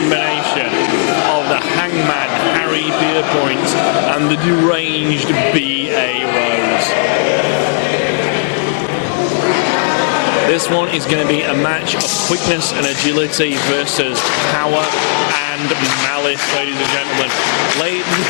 combination of the hangman Harry Peerpoint and the deranged B.A. Rose. This one is going to be a match of quickness and agility versus power and malice, ladies and gentlemen.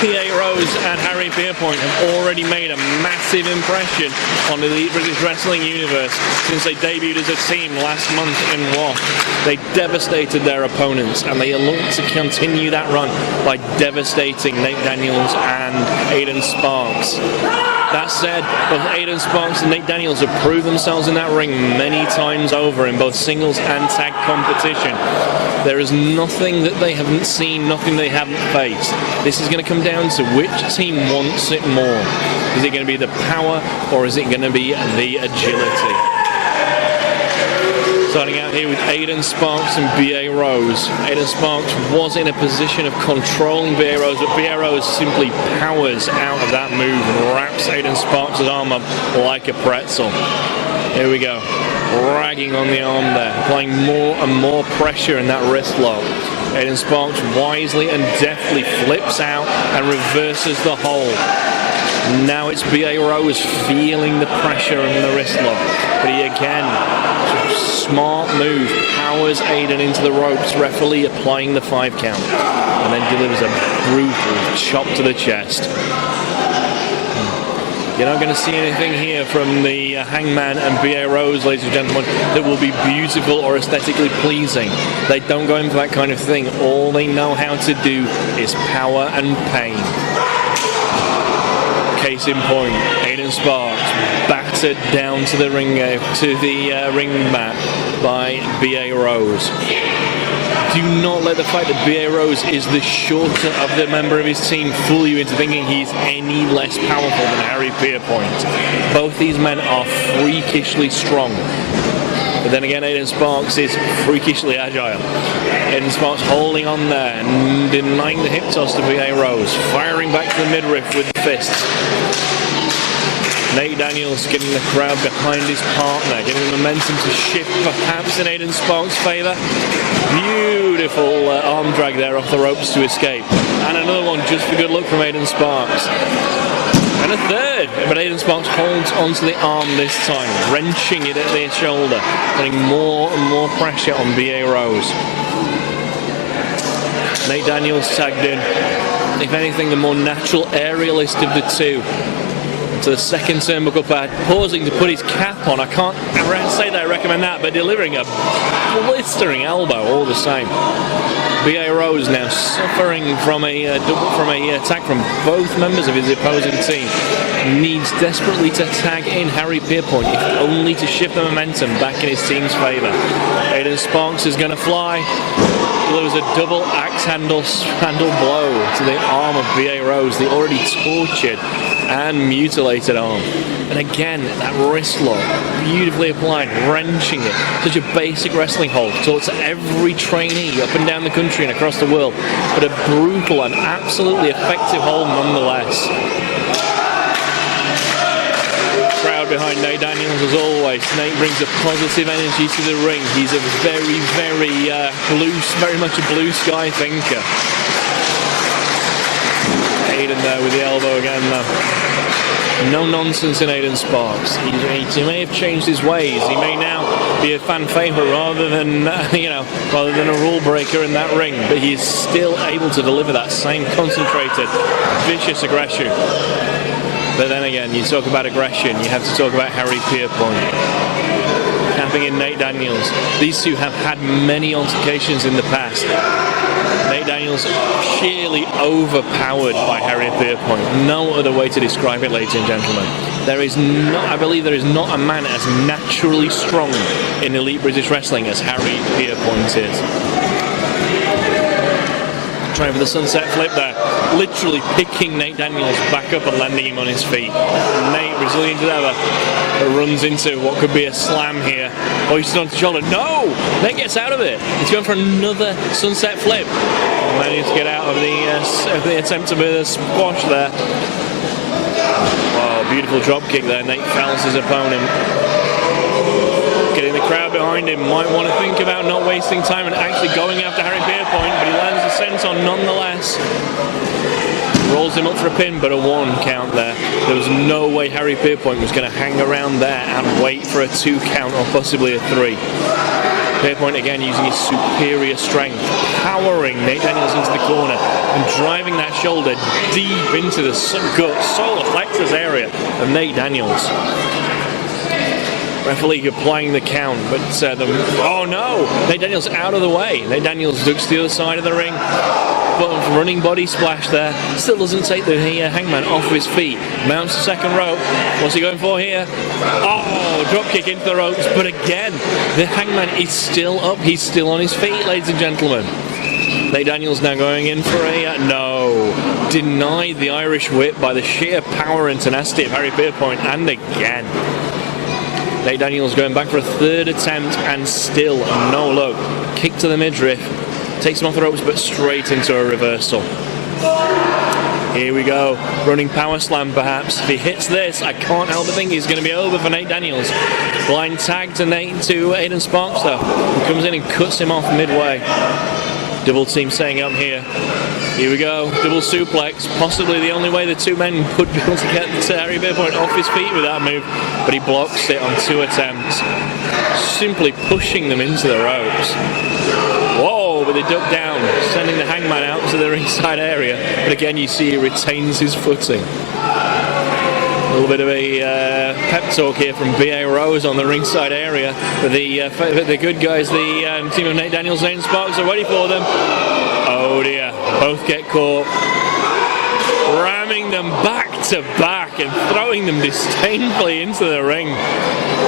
B.A. Rose and Harry Peerpoint have already made a massive impression on the Elite British Wrestling universe since they debuted as a team last month in WOF. They devastated their opponents, and they look to continue that run by devastating Nate Daniels and Aidan Sparx. That said, both Aidan Sparx and Nate Daniels have proved themselves in that ring many times over in both singles and tag competition. There is nothing that they haven't seen, nothing they haven't faced. This is going to come down to which team wants it more. Is it going to be the power, or is it going to be the agility? Starting out here with Aidan Sparx and B.A. Rose. Aidan Sparx was in a position of controlling B.A. Rose, but B.A. Rose simply powers out of that move and wraps Aidan Sparx' arm up like a pretzel. Here we go. Dragging on the arm there, applying more and more pressure in that wrist lock. Aidan Sparx wisely and deftly flips out and reverses the hold. Now it's B.A. Rose feeling the pressure in the wrist lock, but he again, smart move, powers Aidan into the ropes, referee applying the 5 count, and then delivers a brutal chop to the chest. You're not going to see anything here from the Hangman and B.A. Rose, ladies and gentlemen, that will be beautiful or aesthetically pleasing. They don't go in for that kind of thing. All they know how to do is power and pain. Case in point, Aidan Sparx battered down to the ring mat by B.A. Rose. Do not let the fact that B.A. Rose is the shorter of the member of his team fool you into thinking he's any less powerful than Harry Peerpoint. Both these men are freakishly strong. But then again, Aidan Sparx is freakishly agile. Aidan Sparx holding on there and denying the hip toss to B.A. Rose, firing back to the midriff with the fists. Nate Daniels getting the crowd behind his partner, getting the momentum to shift perhaps in Aidan Sparx' favour. Beautiful arm drag there off the ropes to escape. And another one just for good luck from Aidan Sparx. And a third, but Aidan Sparx holds onto the arm this time, wrenching it at the shoulder, putting more and more pressure on B.A. Rose. Nate Daniels tagged in, if anything, the more natural aerialist of the two. To the second turnbuckle pad, pausing to put his cap on. I can't say that I recommend that, but delivering a blistering elbow all the same. B.A. Rose now suffering from a attack from both members of his opposing team. Needs desperately to tag in Harry Peerpoint, if only to shift the momentum back in his team's favour. Aidan Sparx is going to fly. There was a double axe handle blow to the arm of B.A. Rose, the already tortured and mutilated arm. And again, that wrist lock, beautifully applied, wrenching it. Such a basic wrestling hold, taught to every trainee up and down the country and across the world, but a brutal and absolutely effective hold nonetheless. Crowd behind Nate Daniels as always. Nate brings a positive energy to the ring. He's a very much a blue sky thinker. Aidan there with the elbow again though. No nonsense in Aidan Sparx. He may have changed his ways. He may now be a fan favourite rather than a rule breaker in that ring. But he is still able to deliver that same concentrated, vicious aggression. But then again, you talk about aggression, you have to talk about Harry Peerpoint. Capping in Nate Daniels. These two have had many altercations in the past. Nate Daniels sheerly overpowered by Harry Peerpoint. No other way to describe it, ladies and gentlemen. I believe there is not a man as naturally strong in Elite British Wrestling as Harry Peerpoint is. Trying for the sunset flip there. Literally picking Nate Daniels back up and landing him on his feet. Nate, resilient as ever, runs into what could be a slam here. Hoisted onto the shoulder. No! Nate gets out of it. He's going for another sunset flip. Managed to get out of the attempt to be a squash there. Wow, beautiful drop kick there. Nate fells his opponent. Getting the crowd behind him might want to think about not wasting time and actually going after Harry Peerpoint, but he lands the senton nonetheless. Rolls him up for a pin, but a 1 count there. There was no way Harry Peerpoint was going to hang around there and wait for a 2 count or possibly a 3. Peerpoint again using his superior strength, powering Nate Daniels into the corner and driving that shoulder deep into the solar plexus area of Nate Daniels. Referee applying the count, but oh no! Nate Daniels out of the way. Nate Daniels ducks to the other side of the ring. But running body splash there. Still doesn't take the hangman off of his feet. Mounts the second rope. What's he going for here? Oh, drop kick into the ropes. But again, the hangman is still up. He's still on his feet, ladies and gentlemen. Nate Daniels now going in for a no. Denied the Irish whip by the sheer power and tenacity of Harry Peerpoint. And again. Nate Daniels going back for a 3rd attempt and still no luck. Kick to the midriff. Takes him off the ropes, but straight into a reversal. Here we go. Running power slam, perhaps. If he hits this, I can't help but think he's going to be over for Nate Daniels. Blind tag to Aidan Sparx, though. He comes in and cuts him off midway. Double team setting up here. Here we go. Double suplex. Possibly the only way the two men would be able to get Harry Peerpoint off his feet with that move. But he blocks it on 2 attempts. Simply pushing them into the ropes. Whoa, but they duck down, sending the hangman out to the ringside area. But again, you see he retains his footing. A little bit of a pep talk here from B.A. Rose on the ringside area. But the good guys, the team of Nate Daniels and Aidan Sparx are ready for them. Oh dear, both get caught. Ramming them back to back and throwing them disdainfully into the ring.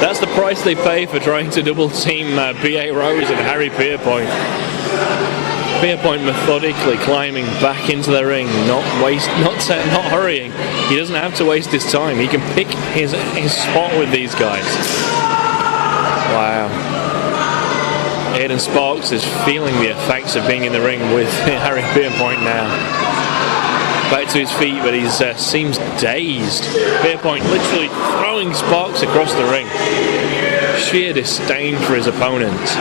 That's the price they pay for trying to double team B.A. Rose and Harry Peerpoint. Peerpoint methodically climbing back into the ring, not hurrying. He doesn't have to waste his time. He can pick his spot with these guys. Wow. Aidan Sparx is feeling the effects of being in the ring with Harry Peerpoint now. Back to his feet, but he seems dazed. Peerpoint literally throwing Sparx across the ring. Sheer disdain for his opponents.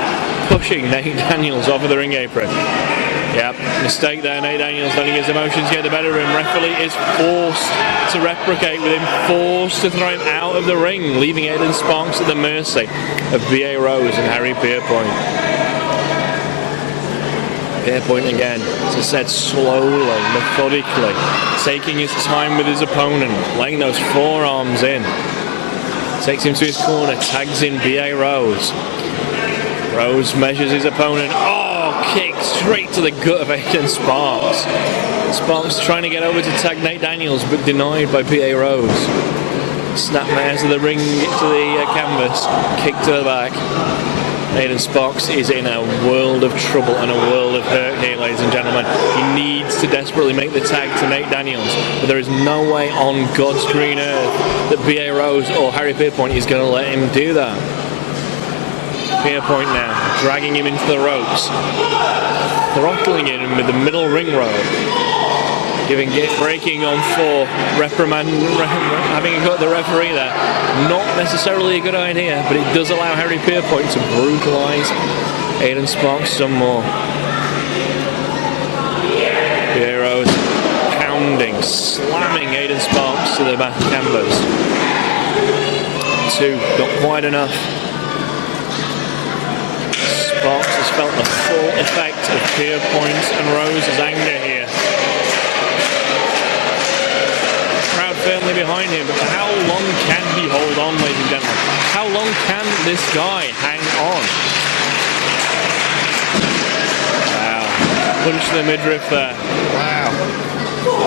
Pushing Nate Daniels off of the ring apron. Yep, mistake there. Nate Daniels letting his emotions get the better of him. Referee is forced to replicate with him, forced to throw him out of the ring, leaving Aidan Sparx at the mercy of B.A. Rose and Harry Peerpoint. Peerpoint again, as I said, slowly, methodically, taking his time with his opponent, laying those forearms in. Takes him to his corner, tags in B.A. Rose. Rose measures his opponent. Oh, kick straight to the gut of Aidan Sparx. Sparx trying to get over to tag Nate Daniels, but denied by B.A. Rose. Snapmare to the ring, to the canvas, kick to the back. Aidan Sparx is in a world of trouble and a world of hurt here, ladies and gentlemen. He needs to desperately make the tag to Nate Daniels, but there is no way on God's green earth that B.A. Rose or Harry Peerpoint is going to let him do that. Peerpoint now, dragging him into the ropes, throttling him with the middle ring rope, breaking on 4, having got the referee there. Not necessarily a good idea, but it does allow Harry Peerpoint to brutalise Aidan Sparx some more. B.A. Rose pounding, slamming Aidan Sparx to the back canvas. 2, not quite enough. Sparx has felt the full effect of Peerpoint and Rose's anger here. Crowd firmly behind him, but how long can he hold on, ladies and gentlemen? How long can this guy hang on? Wow. Punch to the midriff there. Wow.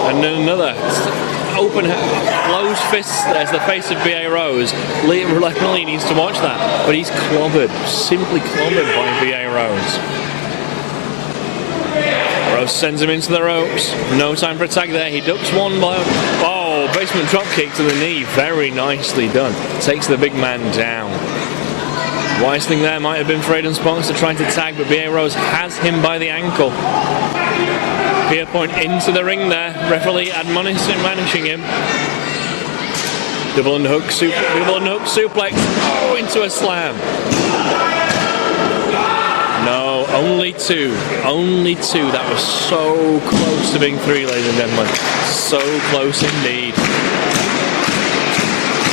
And another open, closed fists. There's the face of B.A. Rose. Really needs to watch that. But he's clobbered, simply clobbered by B.A. Rose. Rose sends him into the ropes. No time for a tag there. He ducks one blow. Oh, basement drop kick to the knee. Very nicely done. Takes the big man down. Wise thing there might have been for Aidan Sparx to try to tag, but B.A. Rose has him by the ankle. Peerpoint into the ring there. Referee admonishing him. Double underhook suplex. Oh, into a slam. No, only two. Only two. That was so close to being three, ladies and gentlemen. So close indeed.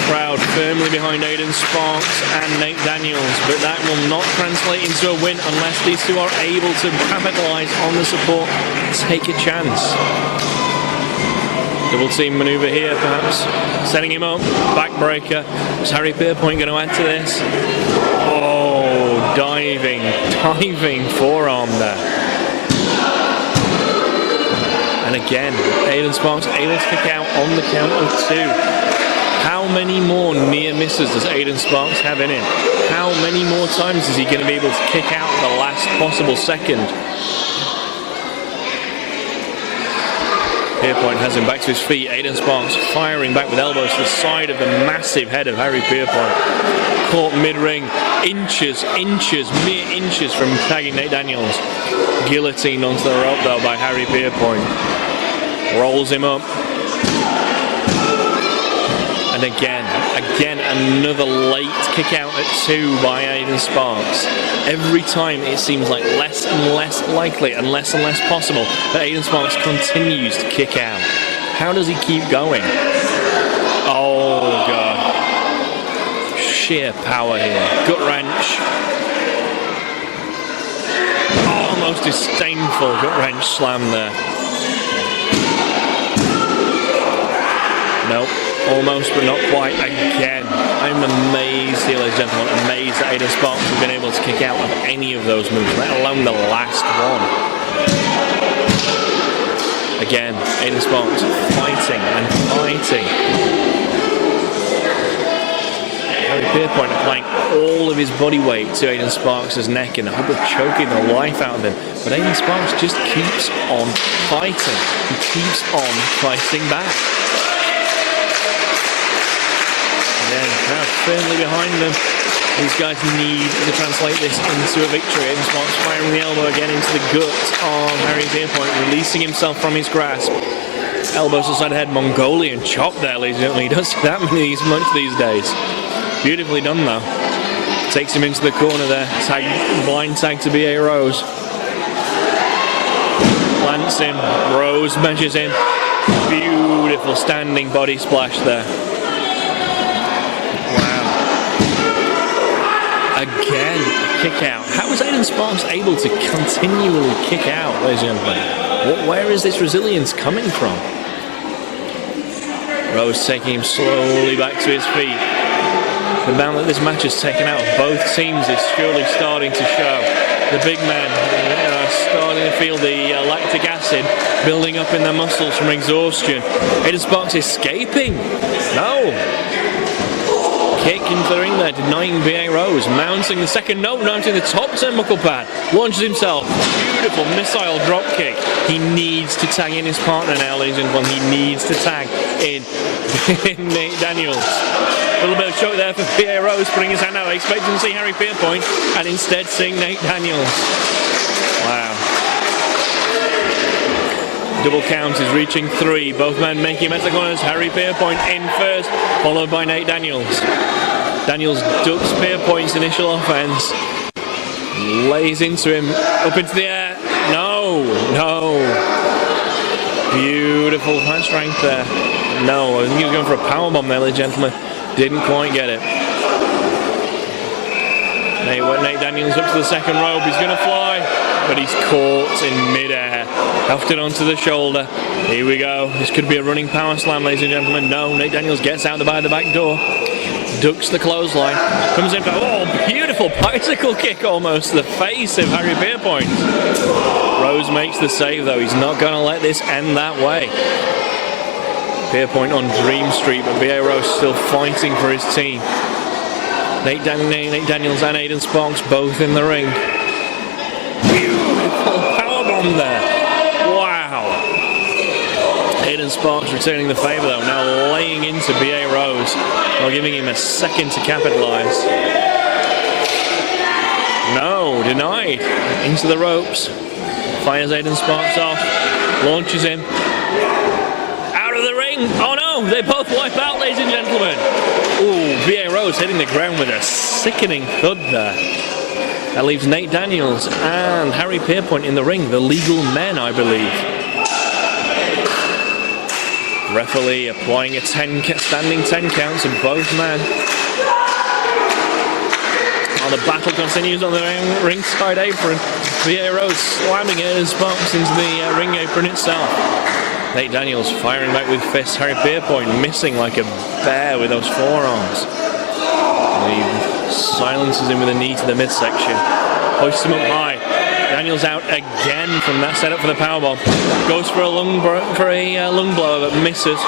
Crowd firmly behind Aidan Sparx and Nate Daniels, but that will not translate into a win unless these two are able to capitalize on the support, take a chance. Double team maneuver here, perhaps setting him up. Backbreaker. Is Harry Peerpoint going to add to this? Oh, diving forearm there. And again, Aidan Sparx able to kick out on the count of two. How many more near misses does Aidan Sparx have in him? How many more times is he going to be able to kick out at the last possible second? Peerpoint has him back to his feet. Aidan Sparx firing back with elbows to the side of the massive head of Harry Peerpoint. Caught mid-ring, mere inches from tagging Nate Daniels. Guillotined onto the rope though by Harry Peerpoint. Rolls him up. And again, another late kick out at two by Aidan Sparx. Every time it seems like less and less likely and less possible that Aidan Sparx continues to kick out. How does he keep going? Oh God. Sheer power here. Gut wrench. Almost disdainful gut wrench slam there. Nope. Almost, but not quite. Again, I'm amazed here, ladies and gentlemen, amazed that Aidan Sparx has been able to kick out of any of those moves, let alone the last one. Again, Aidan Sparx fighting and fighting. Harry Peerpoint applying all of his body weight to Aidan Sparx's neck in the hope of choking the life out of him. But Aidan Sparx just keeps on fighting. He keeps on fighting back. Crowd firmly behind them. These guys need to translate this into a victory. Aidan Sparx firing the elbow again into the gut of Harry Peerpoint, releasing himself from his grasp. Elbows to the side of the head, Mongolian chop there, ladies and gentlemen. He doesn't see that much these days. Beautifully done though. Takes him into the corner there. Blind tag to B.A. Rose. Plants him. Rose measures him. Beautiful standing body splash there. Again, a kick out. How is Aidan Sparx able to continually kick out, ladies and gentlemen? Where is this resilience coming from? Rose taking him slowly back to his feet. The amount that this match has taken out of both teams is surely starting to show. The big men are starting to feel the lactic acid building up in their muscles from exhaustion. Aidan Sparx escaping. No. Kick into the ring there, denying B.A. Rose. Mounting the second, mounting the top turnbuckle pad. Launches himself. Beautiful missile drop kick. He needs to tag in his partner now, ladies and gentlemen. He needs to tag in Nate Daniels. A little bit of choke there for B.A. Rose, putting his hand out, expecting to see Harry Peerpoint, and instead seeing Nate Daniels. Wow. Double count is reaching three. Both men making meta corners. Harry Peerpoint in first, followed by Nate Daniels. Daniels ducks Peerpoint's initial offense. Lays into him, up into the air. No. Beautiful hand strength there. No, I think he was going for a powerbomb there, ladies and gentlemen. Didn't quite get it. Nate Daniels up to the second rope. He's going to fly, but he's caught in midair. Hafted onto the shoulder. Here we go. This could be a running power slam, ladies and gentlemen. No, Nate Daniels gets out by the back door. Ducks the clothesline. Comes in for, beautiful bicycle kick almost to the face of Harry Peerpoint. Rose makes the save though. He's not going to let this end that way. Peerpoint on Dream Street, but B.A. Rose still fighting for his team. Nate Daniels and Aidan Sparx both in the ring. Beautiful powerbomb there. Wow. Aidan Sparx returning the favour though, now laying into B.A. Rose while giving him a second to capitalise. No, denied. Into the ropes. Fires Aidan Sparx off. Launches him. Out of the ring. Oh no, they both wipe out, ladies and gentlemen. Ooh, B.A. Rose hitting the ground with a sickening thud there. That leaves Nate Daniels and Harry Peerpoint in the ring, the legal men, I believe. Referee applying a standing 10 count to both men. While the battle continues on the ringside apron, Vieiro slamming his Sparx into the ring apron itself. Nate Daniels firing back with fists. Harry Peerpoint missing like a bear with those forearms. He silences him with a knee to the midsection. Hoists him up high. Daniels out again from that setup for the powerbomb. Goes for a lung blower but misses.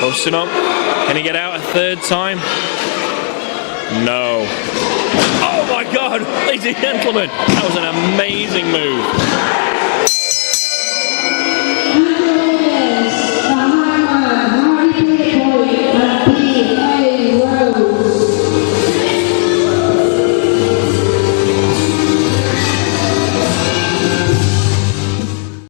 Hoists him up. Can he get out a third time? No. Oh my God, ladies and gentlemen, that was an amazing move.